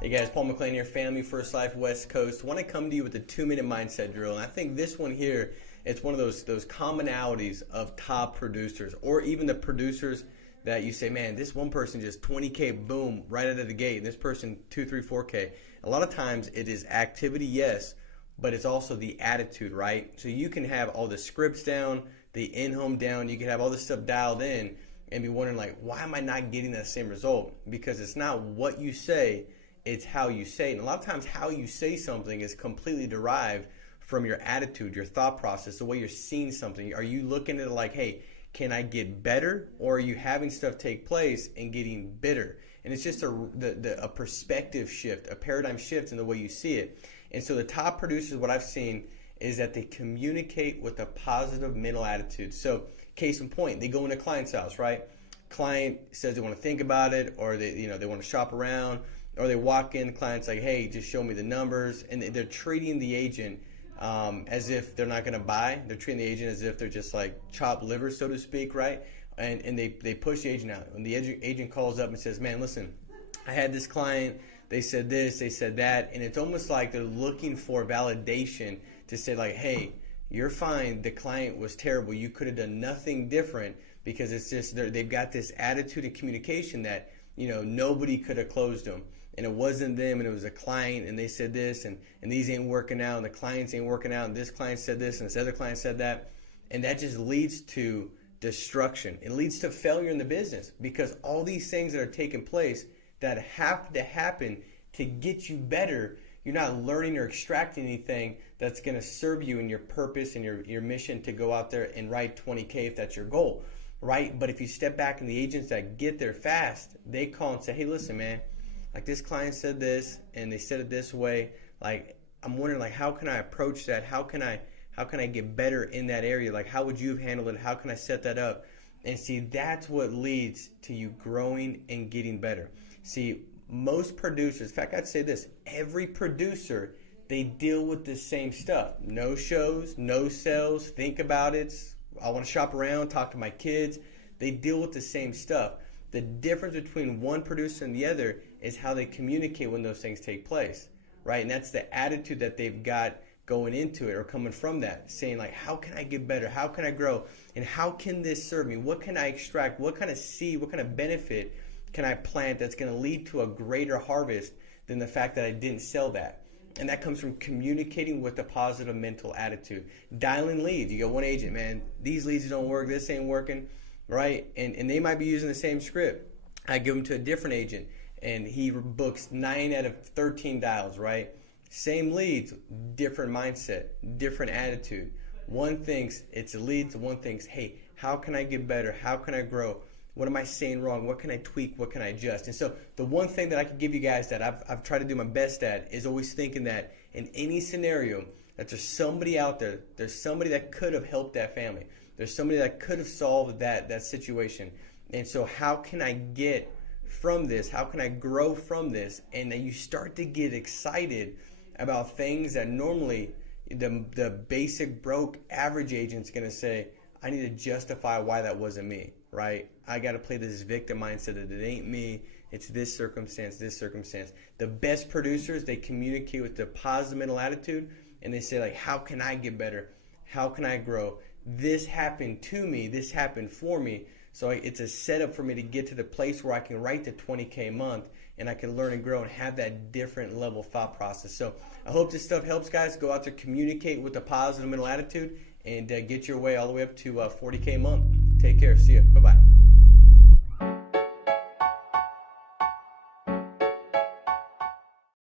Hey guys, Paul McLean here, Family First Life West Coast. I want to come to you with a 2-minute mindset drill, and I think this one here, it's one of those commonalities of top producers, or even the producers that you say, man, this one person just 20K, boom, right out of the gate, and this person 2, 3, 4K. A lot of times it is activity, yes, but it's also the attitude, right? So you can have all the scripts down, the in-home down, you can have all this stuff dialed in and be wondering like, why am I not getting that same result? Because it's not what you say, it's how you say it. And a lot of times how you say something is completely derived from your attitude, your thought process, the way you're seeing something. Are you looking at it like, hey, can I get better? Or are you having stuff take place and getting bitter? And it's just a perspective shift, a paradigm shift in the way you see it. And so the top producers, what I've seen is that they communicate with a positive mental attitude. So case in point, they go into a client's house, right? Client says they want to think about it, or they want to shop around, or they walk in, the client's like, hey, just show me the numbers. And they're treating the agent as if they're not going to buy. They're treating the agent as if they're just like chopped liver, so to speak, right? And they push the agent out. When the agent calls up and says, man, listen, I had this client, they said this, they said that, and it's almost like they're looking for validation to say like, hey, you're fine, the client was terrible, you could have done nothing different, because it's just they've got this attitude and communication that, nobody could have closed them. And it wasn't them, and it was a client, and they said this, and these ain't working out, and the clients ain't working out, and this client said this, and this other client said that. And that just leads to destruction. It leads to failure in the business, because all these things that are taking place that have to happen to get you better, you're not learning or extracting anything that's going to serve you in your purpose and your mission to go out there and write 20K if that's your goal, right? But if you step back, and the agents that get there fast, they call and say, hey, listen, man, like this client said this, and they said it this way. Like, I'm wondering, like, how can I approach that? How can I get better in that area? Like, how would you have handled it? How can I set that up? And see, that's what leads to you growing and getting better. See, most producers, in fact, I'd say this, every producer, they deal with the same stuff. No shows, no sales, think about it. I want to shop around, talk to my kids. They deal with the same stuff. The difference between one producer and the other is how they communicate when those things take place, right? And that's the attitude that they've got going into it, or coming from that, saying like, how can I get better? How can I grow? And how can this serve me? What can I extract? What kind of seed, what kind of benefit can I plant that's going to lead to a greater harvest than the fact that I didn't sell that? And that comes from communicating with a positive mental attitude. Dialing leads. You got one agent, man, these leads don't work, this ain't working, right? And they might be using the same script. I give them to a different agent, and he books 9 out of 13 dials, right? Same leads, different mindset, different attitude. One thinks it's leads, one thinks, hey, how can I get better? How can I grow? What am I saying wrong? What can I tweak? What can I adjust? And so the one thing that I can give you guys that I've tried to do my best at is always thinking that in any scenario that there's somebody out there, there's somebody that could have helped that family. There's somebody that could have solved that situation. And so how can I get from this? How can I grow from this? And then you start to get excited about things that normally the basic broke average agent's going to say, I need to justify why that wasn't me, right? I got to play this victim mindset that it ain't me, it's this circumstance, this circumstance. The best producers, they communicate with the positive mental attitude, and they say like, how can I get better? How can I grow? This happened to me, this happened for me, so it's a setup for me to get to the place where I can write the 20K a month, and I can learn and grow and have that different level thought process. So I hope this stuff helps, guys. Go out there, communicate with a positive mental attitude, and get your way all the way up to 40K a month. Take care. See you. Bye-bye.